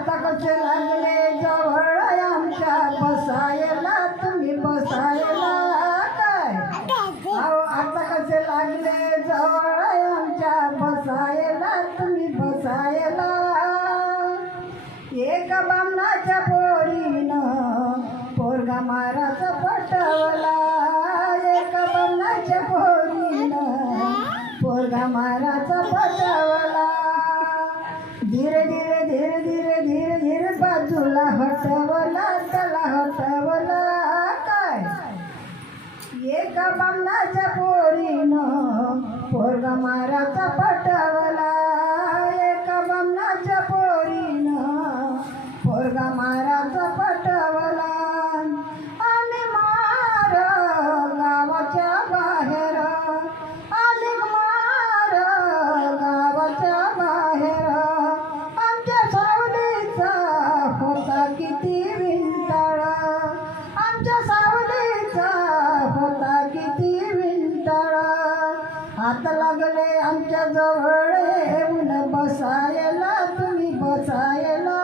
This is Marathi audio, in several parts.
आता कसे लागले जवळ आमच्या बसायला तुम्ही बसायला काय आता कसे लागले जवळ आमच्या बसायला तुम्ही बसायला एक बामणाच्या पोरीनं पोरगा माराचा पटवला एक बामणाच्या पोरीनं पोरगा माराचा पटवला धीरे धीरे धीरे धीरे धीरे धीरे बाजूला हटवला त्याला हटवला काय एका बामणाच्या पोरीनं पोरगा माराचा पटवला एका बामणाच्या पोरीनं पोरगा माराचा पटवला आणि मार गावाच्या बाहेर आणि मार गावाच्या बाहेर आमच्या सावलीचा होता किती विंटाळ आमच्या सावलीचा होता किती विंटाळ हात लागले आमच्या जवळ येऊन बसायला तुम्ही बसायला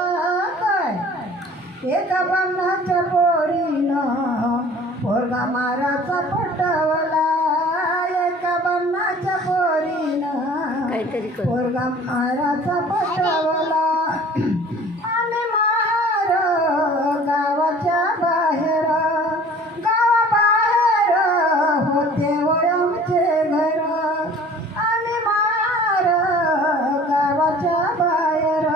काय एका बामणाच्या पोरीनं पोरगा माराचा पटवला एका बामणाच्या पोरीनं पोरगा माराचा पटवला आणि मार गावाच्या बाहेर गावाबाहेर होते वय आमचे घर आणि मार गावाच्या बाहेर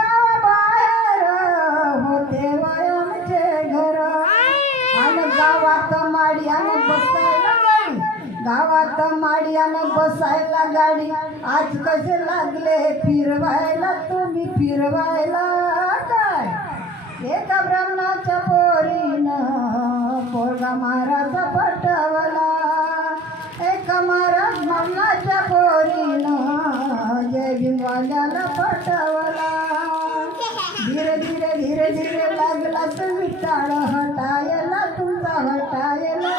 गावाबाहेर होते वय आमचे घर आणि गावात माड्यानं बसायला गाडी गावात माड्यानं बसायला गाडी आज कसे लागले फिरवायला तुम्ही फिरवायला काय एका ब्राह्मणाच्या पोरीनं पोरगा माराचा पटवला एका ब्राह्मणाच्या पोरीनं जय भीमवाल्याला पटवला धीरे धीरे धीरे धीरे लागला तर विटाळ हटायला तुमचा हटायला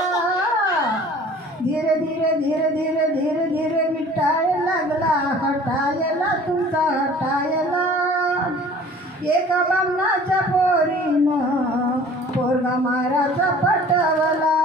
धीरे धीरे धीरे धीरे धीरे धीरे विटाळ लागला हटायला तुमचा हटायला एका बामणाच्या पोरीनं पोरगा माराचा पटवला